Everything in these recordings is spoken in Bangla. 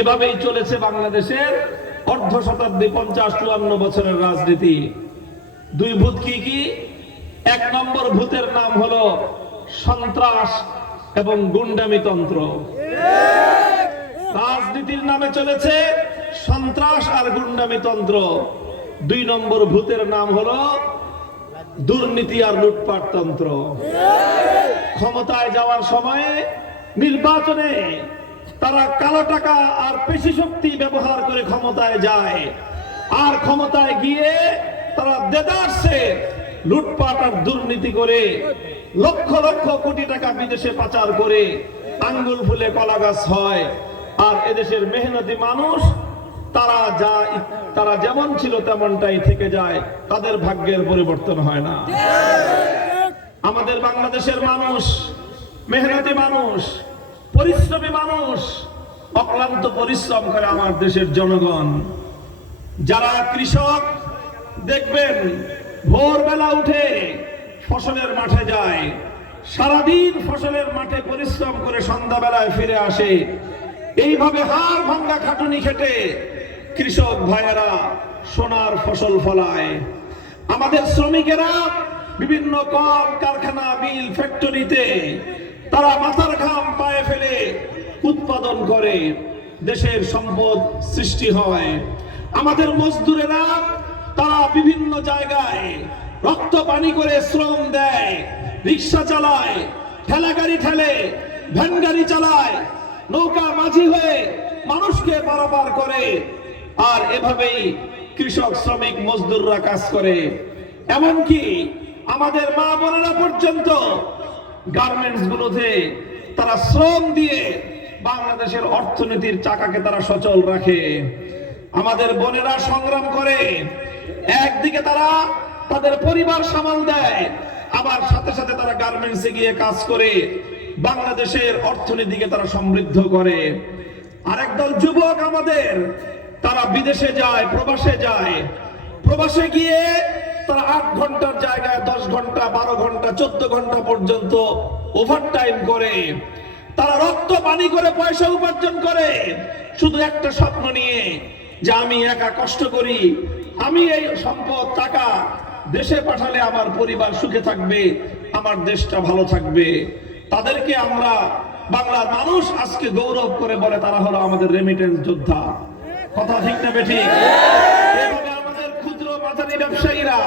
এভাবেই চলেছে বাংলাদেশের অর্ধ শতাব্দী, পঞ্চাশ চুয়ান্ন বছরের রাজনীতি। দুই ভূত কি কি? এক নম্বর ভূতের নাম হলো সন্ত্রাস এবং গুন্ডামি তন্ত্র। রাজনীতির নামে চলেছে সন্ত্রাস আর গুন্ডামি তন্ত্র। দুই নম্বর ভূতের নাম হলো দুর্নীতি আর লুটপাট তন্ত্র। ক্ষমতায় যাওয়ার সময়ে নির্বাচনে তারা কালো টাকা আর পেশি শক্তি ব্যবহার করে ক্ষমতায় যায়। আর ক্ষমতায় গিয়ে তারা দেদারসে লুটপাট আর দুর্নীতি করে লক্ষ লক্ষ কোটি টাকা বিদেশে পাচার করে আঙ্গুল ফুলে কলা গাছ হয়। আর এদেশের মেহনতি মানুষ তারা যা তারা যেমন ছিল তেমনটাই থেকে যায়। তাদের ভাগ্যের পরিবর্তন হয় না। আমাদের বাংলাদেশের মানুষ মেহনতি মানুষ পরিশ্রমী মানুষ, অক্লান্ত পরিশ্রম করে আমার দেশের জনগণ। যারা কৃষক, দেখবেন, ভোরবেলা উঠে ফসলের মাঠে যায়, সারাদিন ফসলের মাঠে পরিশ্রম করে সন্ধ্যাবেলায় ফিরে আসে। এইভাবে হার ভাঙ্গা খাটুনি খেটে কৃষক ভাইয়েরা সোনার ফসল ফলায়। আমাদের শ্রমিকেরা বিভিন্ন কল, কারখানা মিল ফ্যাক্টরিতে তারা মাথার ঘাম পায়ে ফেলে উৎপাদন করে, দেশের সম্পদ সৃষ্টি হয়। আমাদের মজদুরেরা, তারা বিভিন্ন জায়গায় রক্ত পানি করে শ্রম দেয়, রিক্সা চালায়, ঠেলা গাড়ি ঠেলে, ভ্যান গাড়ি চালায়, নৌকা মাঝি হয়ে মানুষকে পারাপার করে। আর এভাবেই কৃষক, শ্রমিক, মজদুররা কাজ করে। এমনকি আমাদের মা বোনেরা পর্যন্ত গার্মেন্টস গুলোতে তারা শ্রম দিয়ে বাংলাদেশের অর্থনীতির চাকাকে তারা সচল রাখে। আমাদের বোনেরা সংগ্রাম করে, একদিকে তারা তাদের পরিবার সামাল দেয়, আবার সাথে সাথে তারা গার্মেন্টসে গিয়ে কাজ করে, বাংলাদেশের অর্থনীতিকে তারা সমৃদ্ধ করে। আরেক দল যুবক আমাদের, তারা বিদেশে যায়, প্রবাসে যায়। প্রবাসে গিয়ে তারা আট ঘণ্টার জায়গায় দশ ঘণ্টা, বারো ঘণ্টা, চোদ্দ ঘণ্টা পর্যন্ত ওভার টাইম করে, তারা রক্ত পানি করে পয়সা উপার্জন করে। শুধু একটা স্বপ্ন নিয়ে যে আমি একা কষ্ট করি, আমি এই সম্পদ, টাকা দেশে পাঠালে আমার পরিবার সুখে থাকবে, আমার দেশটা ভালো থাকবে। তাদেরকে আমরা বাংলার মানুষ আজকে গৌরব করে বলে তারা হলো আমাদের রেমিটেন্স যোদ্ধা। কথা ঠিক না বেঠিক ক্ষুদ্র ব্যবসায়ীরা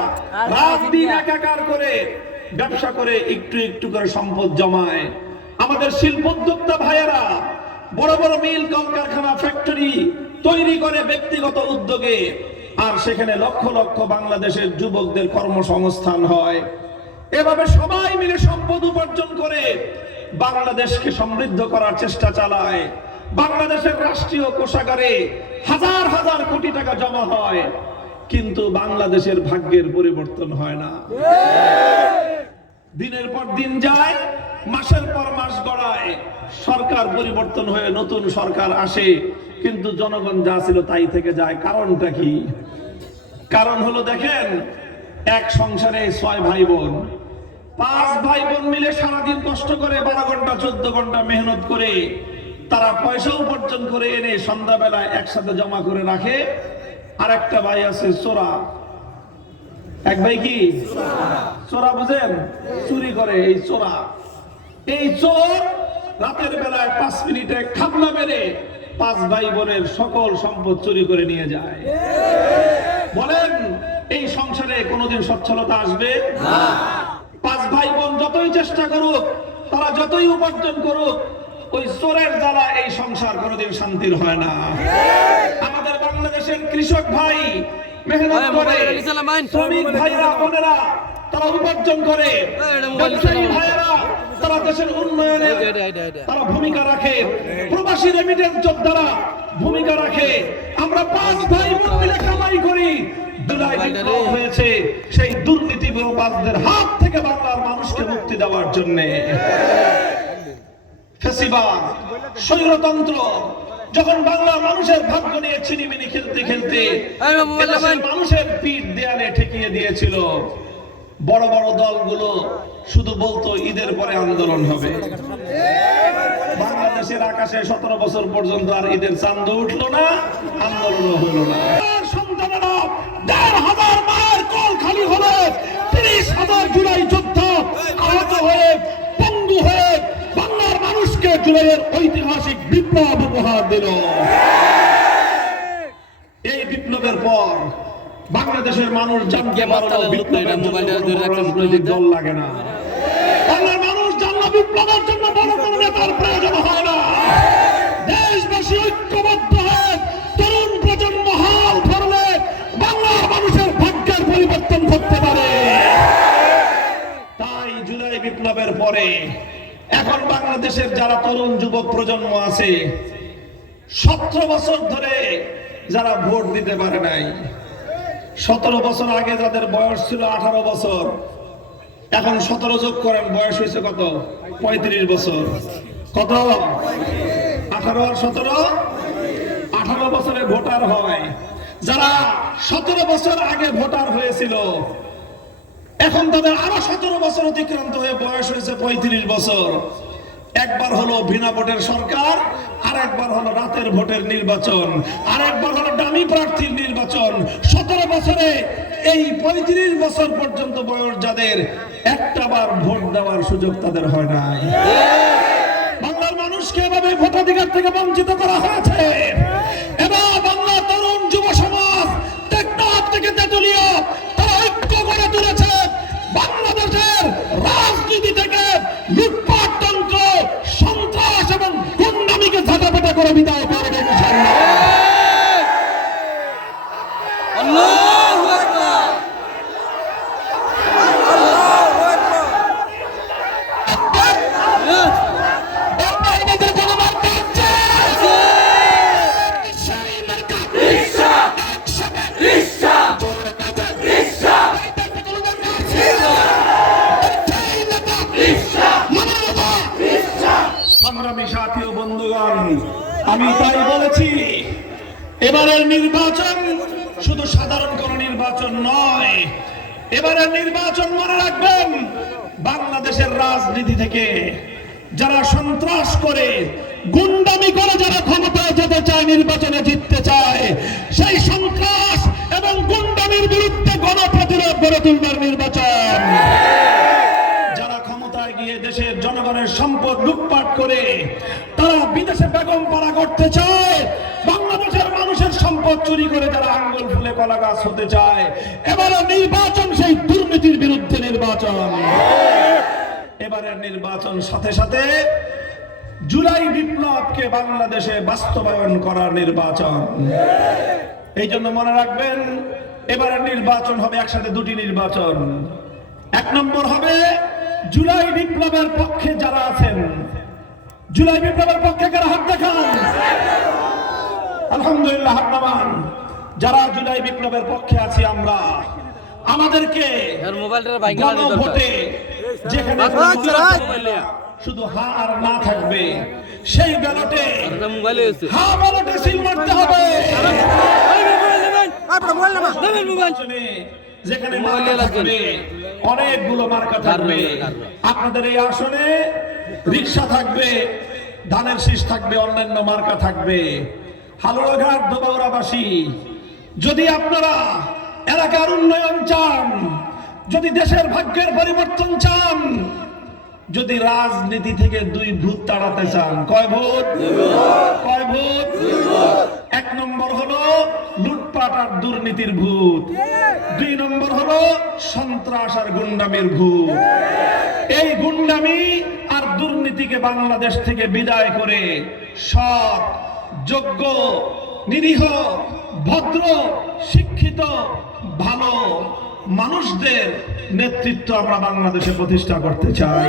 রাত দিন একাকার করে ব্যবসা করে একটু একটু করে সম্পদ জমায়। আমাদের শিল্পোদ্যোক্তা ভাইয়েরা বড় বড় মিল কলকারখানা ফ্যাক্টরি তৈরি করে ব্যক্তিগত উদ্যোগে আর সেখানে লক্ষ লক্ষ বাংলাদেশের যুবকদের কর্মসংস্থান হয়। এভাবে সবাই মিলে সম্পদ উপার্জন করে বাংলাদেশকে সমৃদ্ধ করার চেষ্টা চালায়। বাংলাদেশের রাষ্ট্রীয় কোষাগারে হাজার হাজার কোটি টাকা জমা হয়। কিন্তু বাংলাদেশের ভাগ্যের পরিবর্তন হয় না। দিনের পর দিন যায়, মাসের পর মাস গড়ায়। সরকার পরিবর্তন হয়ে নতুন সরকার আসে, কিন্তু জনগণ যা ছিল তাই থেকে যায়। কারণটা কি? কারণ হলো দেখেন, এক সংসারে ছয় ভাই বোন পাঁচ ভাই বোন মিলে সারাদিন কষ্ট করে বারো ঘণ্টা, চোদ্দ ঘণ্টা মেহনত করে, তারা পয়সা উপার্জন করে এনে সন্ধ্যাবেলায় একসাথে জমা করে রাখে। আর একটা ভাই আছে চোরা এক ভাই কি? চোরা বুঝেন? চুরি করে এই চোরা এই চোর রাতের বেলায় পাঁচ মিনিটে খাবলা মেরে পাঁচ ভাই বোনের সকল সম্পদ চুরি করে নিয়ে যায়। বলেন, এই সংসারে কোনোদিন সচ্ছলতা আসবে? পাঁচ ভাই বোন যতই চেষ্টা করুক, তারা যতই উপার্জন করুক, ওই চোরের দ্বারা এই সংসার কোনোদিন শান্তির হয় না। বাংলাদেশের কৃষক ভাই মেহনত করে। শ্রমিক ভাইরা বোনেরা তারা উপার্জন করে। ব্যবসায়ী ভাইয়েরা তারা দেশের উন্নয়নে। তারা ভূমিকা রাখে। প্রবাসী রেমিটেন্স যোদ্ধারা ভূমিকা রাখে। আমরা পাঁচ ভাই মিলে কামাই করি। হয়েছে। সেই দুর্নীতি বাজদের হাত থেকে বাংলার মানুষকে মুক্তি দেওয়ার জন্য। ফেসিবাদ স্বৈরতন্ত্র যখন বাংলার মানুষের ভাগ্য নিয়ে ছিনিমিনি খেলতে খেলতে। মানুষের পিঠ দেয়ালে ঠেকিয়ে দিয়েছিল। বড় বড় দলগুলো শুধু বলতো ঈদের পরে আন্দোলন হবে। বাংলাদেশের আকাশে সতেরো বছর পর্যন্ত আর ঈদের চান্দ উঠল না আন্দোলনও হলো না। সন্তানেরা দেড় হাজার মায়ের কল খালি হলে তিরিশ হাজার জুলাই যুদ্ধ আহত হয়ে পঙ্গু হয়ে বাংলার জুলাইয়ের ঐতিহাসিক বিপ্লব উপহার দিল? এই বিপ্লবের পর বাংলাদেশের মানুষ জানতে পারল বিপ্লবের দল লাগে না। বাংলার মানুষ জানলো বিপ্লবের জন্য বড় কোনো নেতার প্রয়োজন হয় না। দেশবাসী ঐক্যবদ্ধ হয়ে তরুণ প্রজন্ম হাল ধরলে বাংলার মানুষের ভাগ্যের পরিবর্তন করতে পারে। তাই জুলাই বিপ্লবের পরে এখন বাংলাদেশের যারা তরুণ যুবক প্রজন্ম আছে, সতেরো বছর ধরে যারা ভোট দিতে পারে নাই, সতেরো বছর আগে যাদের বয়স ছিল আঠারো বছর, এখন সতেরো যোগ করেন, বয়স হয়েছে কত? পঁয়ত্রিশ বছর। কত? আঠারো আর সতেরো? আঠারো বছরে ভোটার হয়। যারা সতেরো বছর আগে ভোটার হয়েছিল এখন তাদের আরও সতেরো বছর অতিক্রান্ত হয়ে বয়স হয়েছে পঁয়ত্রিশ বছর। একবার হলো বিনা ভোটের সরকার আর একবার হলো রাতের ভোটের নির্বাচন আর একবার হলো দামি প্রার্থীর নির্বাচন। সতেরো বছরে এই পঁয়ত্রিশ বছর পর্যন্ত বয়স যাদের, একটা বার ভোট দেওয়ার সুযোগ তাদের হয় নাই। বাংলার মানুষকে এভাবে ভোটাধিকার থেকে বঞ্চিত করা হয়েছে। বন্ধুগণ, আমি তাই বলেছি, এবারের নির্বাচন শুধু সাধারণ কোন নির্বাচন নয়। এবারের নির্বাচন মনে রাখবেন, বাংলাদেশের রাজনীতি থেকে যারা সন্ত্রাস করে, গুন্ডামি করে যারা ক্ষমতায় যেতে চায়, নির্বাচনে জিততে চায়, সেই সন্ত্রাস এবং গুন্ডামির বিরুদ্ধে গণপ্রতিরোধ গড়ে তুলবার নির্বাচন যারা ক্ষমতায় গিয়ে দেশের জনগণের সম্পদ লুটপাট করে তারা বিদেশে বেগম পাড়া করতে চায়, বাংলাদেশের মানুষের সম্পদ চুরি করে যারা আঙ্গুল ফুলে কলা গাছ হতে চায়। এবারে নির্বাচন সেই দুর্নীতির বিরুদ্ধে নির্বাচন। এবারের নির্বাচন সাথে সাথে জুলাই বিপ্লবকে বাংলাদেশে বাস্তবায়ন করার নির্বাচন। এই জন্য মনে রাখবেন, এবারের নির্বাচন হবে একসাথে দুটি নির্বাচন। এক নম্বর হবে জুলাই বিপ্লবের পক্ষে যারা আছেন জুলাই বিপ্লবের পক্ষে কারা হাত দেখান? আলহামদুলিল্লাহ হাত নামান। যারা জুলাই বিপ্লবের পক্ষে আছি আমরা আমাদেরকে গণভোটে যেখানে। শুধু হা আর না থাকবে সেই ব্যালটে হা ব্যালটে সিল মারতে হবে। যেখানে অনেকগুলো মার্কা থাকবে। আপনাদের এই আসনে রিক্সা থাকবে ধানের শীষ থাকবে অন্যান্য মার্কা থাকবে। হালুয়াঘাট দোবাউরাবাসী যদি আপনারা এলাকার উন্নয়ন চান যদি দেশের ভাগ্যের পরিবর্তন চান যদি রাজনীতি থেকে দুই ভূত তাড়াতে চান কয় ভূত? কয় ভূত? এক নম্বর হলো লুটপাট আর দুর্নীতির ভূত। দুই নম্বর হলো সন্ত্রাস আর গুন্ডামির ভূত। এই গুন্ডামি দুর্নীতিকে বাংলাদেশ থেকে বিদায় করে সৎ, যোগ্য, নিরীহ, ভদ্র, শিক্ষিত, ভালো মানুষদের নেতৃত্ব আমরা বাংলাদেশে প্রতিষ্ঠা করতে চাই।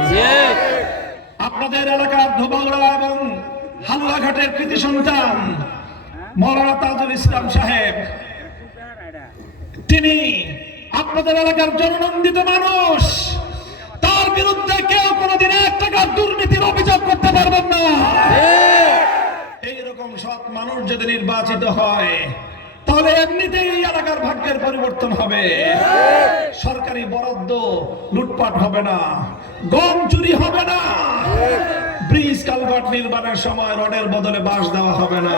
আপনাদের এলাকার ধোবাউড়া এবং হালুয়াঘাটের কৃতি সন্তান মৌলানা তাজুল ইসলাম সাহেব, তিনি আপনাদের এলাকার জননন্দিত মানুষ। বিরুদ্ধে কেউ কোনোদিন এক টাকার দুর্নীতির অভিযোগ করতে পারবেন না। এইরকম সৎ মানুষ যদি নির্বাচিত হয়, তাহলে এমনিতেই এলাকার ভাগ্যের পরিবর্তন হবে। সরকারি বরাদ্দ লুটপাট হবে না, গম চুরি হবে না, ব্রিজ কালভার্ট নির্মাণের সময় রডের বদলে বাঁশ দেওয়া হবে না।